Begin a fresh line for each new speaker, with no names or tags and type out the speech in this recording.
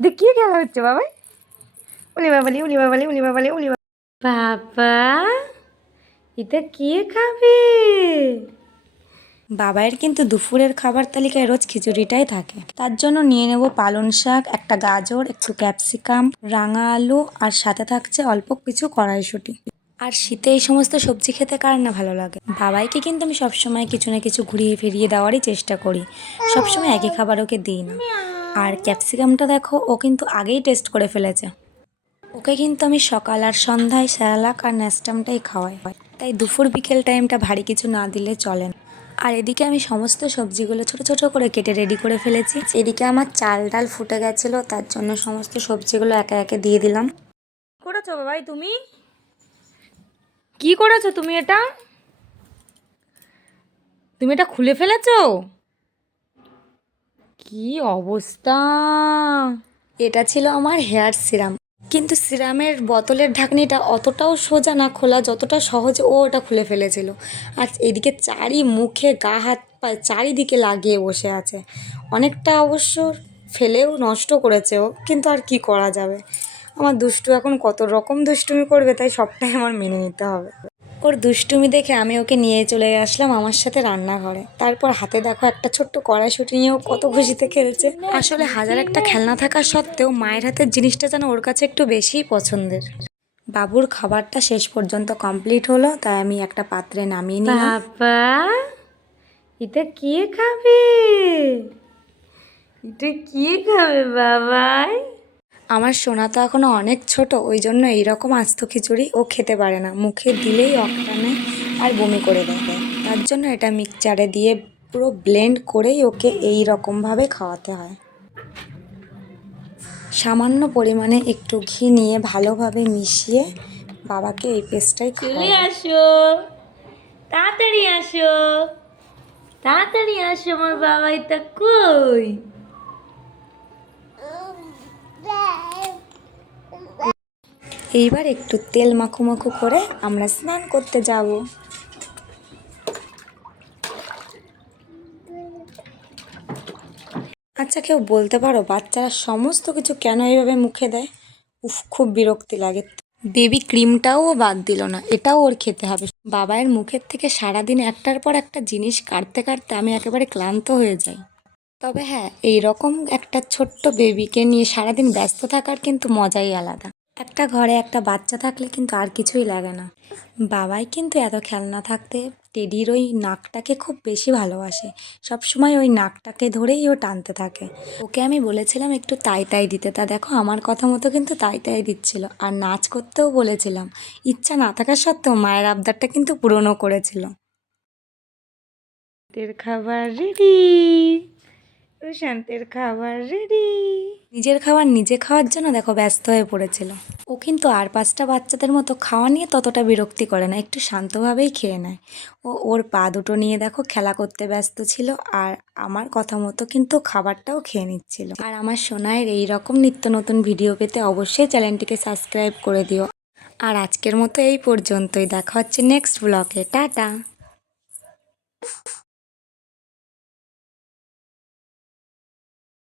দেখ কি খেলা হচ্ছে বাবাই উলি বাবালি উলি বাবালি উলি বাবালি উলি বাবা এটা কি খাবে? বাবাইয়ের কিন্তু দুপুরের খাবার তালিকায় রোজ খিচুড়িটাই থাকে। তার জন্য নিয়ে নেব পালং শাক একটা গাজর একটু ক্যাপসিকাম রাঙা আলু আর সাথে থাকছে অল্প কিছু কড়াইশুঁটি। আর শীতে এই সমস্ত সবজি খেতে কার না ভালো লাগে? বাবাইকে কিন্তু আমি সবসময় কিছু না কিছু ঘুরিয়ে ফিরিয়ে দেওয়ারই চেষ্টা করি। সবসময় একই খাবার ওকে দিই না। আর ক্যাপসিকামটা দেখো, ও কিন্তু আগেই টেস্ট করে ফেলেছে। ওকে কিন্তু আমি সকাল আর সন্ধ্যায় স্যালাক আর ন্যাস্টামটাই খাওয়াই। হয় তাই দুপুর বিকেল টাইমটা ভারী কিছু না দিলে চলে না। আর এদিকে আমি সমস্ত সবজিগুলো ছোট ছোট করে কেটে রেডি করে ফেলেছি। এদিকে আমার চাল ডাল ফুটে গেছিল, তার জন্য সমস্ত সবজিগুলো একে একে দিয়ে দিলাম। করেছ বাবাই তুমি? কি করেছ তুমি এটা? তুমি এটা খুলে ফেলেছো? কি অবস্থা? এটা ছিল আমার হেয়ার সিরাম। কিন্তু সিরামের বোতলের ঢাকনিটা অতটাও সোজা না খোলা, যতটা সহজে ও ওটা খুলে ফেলেছিল। আর এদিকে চারি মুখে গা হাত পা চারিদিকে লাগিয়ে বসে আছে। অনেকটা অবশ্য ফেলেও নষ্ট করেছে ও, কিন্তু আর কি করা যাবে? আমার দুষ্টু এখন কত রকম দুষ্টুমি করবে তাই সবটাই আমার মেনে নিতে হবে। ওর দুষ্টুমি দেখে আমি ওকে নিয়ে চলে আসলাম আমার সাথে রান্নাঘরে। তারপর হাতে দেখো একটা ছোট্ট কড়াইশুটি নিয়েও কত খুশিতে খেলছে। আসলে হাজার একটা খেলনা থাকা সত্ত্বেও মায়ের হাতের জিনিসটা যেন ওর কাছে একটু বেশিই পছন্দের। বাবুর খাবারটা শেষ পর্যন্ত কমপ্লিট হলো, তাই আমি একটা পাত্রে নামিয়ে নিলাম। বাবা, এটা কি খাবে? এটা কি খাবে, বাবাই? আমার সোনা তো এখনও অনেক ছোট, ওই জন্য এইরকম আস্ত খিচুড়ি ও খেতে পারে না। মুখে দিলেই অকটানে আর বমি করে দেয় তার জন্য এটা মিক্সচারে দিয়ে পুরো ব্লেন্ড করেই ওকে এই রকমভাবে খাওয়াতে হয়। সামান্য পরিমাণে একটু ঘি নিয়ে ভালোভাবে মিশিয়ে বাবাকে এই পেস্টটাই চলে আসো। তাড়াতাড়ি আসো। তাড়াতাড়ি আসো, আমার বাবাই তা কই? এইবার একটু তেল মাখো মাখো করে আমরা স্নান করতে যাব। আচ্ছা কেউ বলতে পারো বাচ্চারা সমস্ত কিছু কেন এইভাবে মুখে দেয়? উফ, খুব বিরক্তি লাগে। বেবি ক্রিমটাও বাদ দিল না, এটাও ওর খেতে হবে। বাবায়ের মুখের থেকে সারাদিন একটার পর একটা জিনিস কাটতে কাটতে আমি একেবারে ক্লান্ত হয়ে যাই। তবে হ্যাঁ এই রকম একটা ছোট্ট বেবিকে নিয়ে সারাদিন ব্যস্ত থাকার কিন্তু মজাই আলাদা। একটা ঘরে একটা বাচ্চা থাকলে কিন্তু আর কিছুই লাগে না। বাবাই কিন্তু এত খেলনা থাকতে টেডির ওই নাকটাকে খুব বেশি ভালোবাসে। সবসময় ওই নাকটাকে ধরেই ও টানতে থাকে। ওকে আমি বলেছিলাম, একটু তাই তাই দিতে। তা দেখো, আমার কথা মতো কিন্তু তাই তাই দিচ্ছিল। আর নাচ করতেও বলেছিলাম। ইচ্ছা না থাকা সত্ত্বেও মায়ের আবদারটা কিন্তু পূরণও করেছিল। খাবার রেডি শান্তের খাবার রেডি নিজের খাবার নিজে খাওয়ার জন্য দেখো ব্যস্ত হয়ে পড়েছিল। ও কিন্তু আর পাঁচটা বাচ্চাদের মতো খাওয়া নিয়ে ততটা বিরক্তি করে না, একটু শান্তভাবেই খেয়ে নেয়। ও ওর পা দুটো নিয়ে দেখো খেলা করতে ব্যস্ত ছিল আর আমার কথা মতো কিন্তু খাবারটাও খেয়ে নিচ্ছিল। আর আমার সোনায়ের এই রকম নিত্য নতুন ভিডিও পেতে অবশ্যই চ্যানেলটিকে সাবস্ক্রাইব করে দিও। আর আজকের মতো এই পর্যন্তই, দেখা হচ্ছে নেক্সট ব্লগে টাটা।